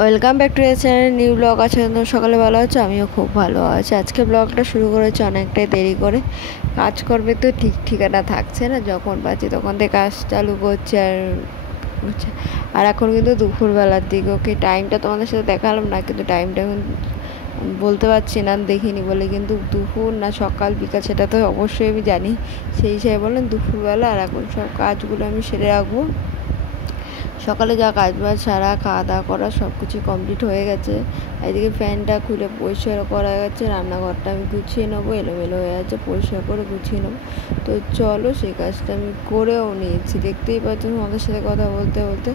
Welcome back to channel new blog. আছে তোমরা সকালে ভালো আছো? আমিও খুব ভালো আছি। আজকে ব্লগটা শুরু করেছি অনেকটাই দেরি করে। কাজ করবে তো ঠিক ঠিকানা থাকছে না, যখন পাচ্ছি তখন থেকে কাজ চালু করছে আর এখন কিন্তু দুপুরবেলার দিকে। ওকে টাইমটা তোমাদের সাথে দেখালাম না, কিন্তু টাইমটা এখন বলতে পারছি না, দেখিনি বলে। কিন্তু দুপুর না সকাল বিকাল সেটা তো অবশ্যই আমি জানি, সেই হিসাবে বললেন দুপুরবেলা। আর এখন সব কাজগুলো আমি সেরে রাখবো। সকালে যা কাজ বাজ সারা, খাওয়া দাওয়া করা সব কিছু কমপ্লিট হয়ে গেছে। এদিকে ফ্যানটা খুলে পরিষ্কার করা গেছে, রান্নাঘরটা আমি গুছিয়ে নেবো, এলোমেলো হয়ে আছে, পরিষ্কার করে গুছিয়ে নেবো। তো চলো সেই কাজটা আমি করেও নিয়েছি, দেখতেই পাচ্ছ তোমাদের সাথে কথা বলতে বলতে।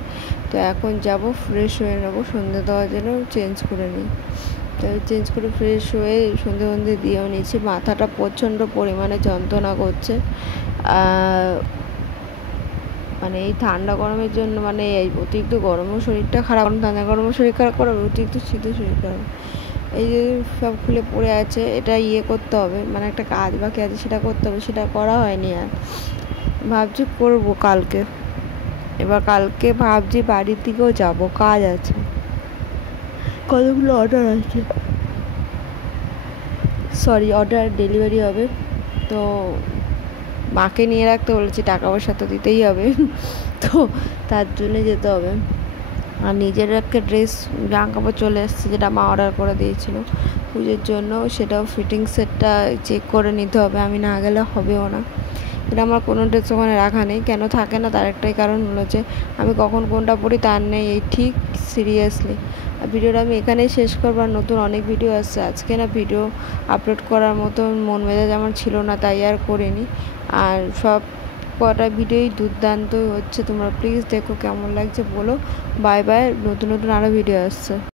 তো এখন যাব ফ্রেশ হয়ে নেবো, সন্ধ্যে দেওয়ার জন্য চেঞ্জ করে নিই। তো চেঞ্জ করে ফ্রেশ হয়ে সন্ধে দিয়েও নিয়েছি। মাথাটা প্রচণ্ড পরিমাণে যন্ত্রণা করছে, মানে এই ঠান্ডা গরমের জন্য, মানে এই অতিরিক্ত গরমেও শরীরটা খারাপ, ঠান্ডা গরমেও শরীর খারাপ করবে, অতিরিক্ত শীতে শরীর খারাপ। এই যে সব খুলে পড়ে আছে, এটা করতে হবে, মানে একটা কাজ বাকি আছে সেটা করতে হবে, সেটা করা হয়নি। আর ভাবছি করবো কালকে। এবার কালকে ভাবছি বাড়ির দিকেও যাব, কাজ আছে, কতগুলো অর্ডার আছে, অর্ডার ডেলিভারি হবে। তো মাকে নিয়ে রাখতে বলেছি, টাকা পয়সা তো দিতেই হবে তো তার জন্যে যেতে হবে। আর নিজের একটা ড্রেস জামা কাপড় চলে এসেছে, যেটা মা অর্ডার করে দিয়েছিল পুজোর জন্য, সেটাও ফিটিং সেটটা চেক করে নিতে হবে, আমি না গেলে হবেও না। এটা আমার কোনো ড্রেস ওখানে রাখা নেই, কেন থাকে না তার একটাই কারণ হলো যে আমি কখন কোনটা পরি তার নেই, এই ঠিক সিরিয়াসলি। আর ভিডিওটা আমি এখানেই শেষ করবো। আর নতুন অনেক ভিডিও আসছে, আজকে না ভিডিও আপলোড করার মতো মন মেজাজ আমার ছিল না, তাই আর করিনি। আর সব কটা ভিডিওই দুর্দান্তই হচ্ছে, তোমরা প্লিজ দেখো, কেমন লাগছে বলো। বাই বাই, নতুন নতুন আরও ভিডিও আসছে।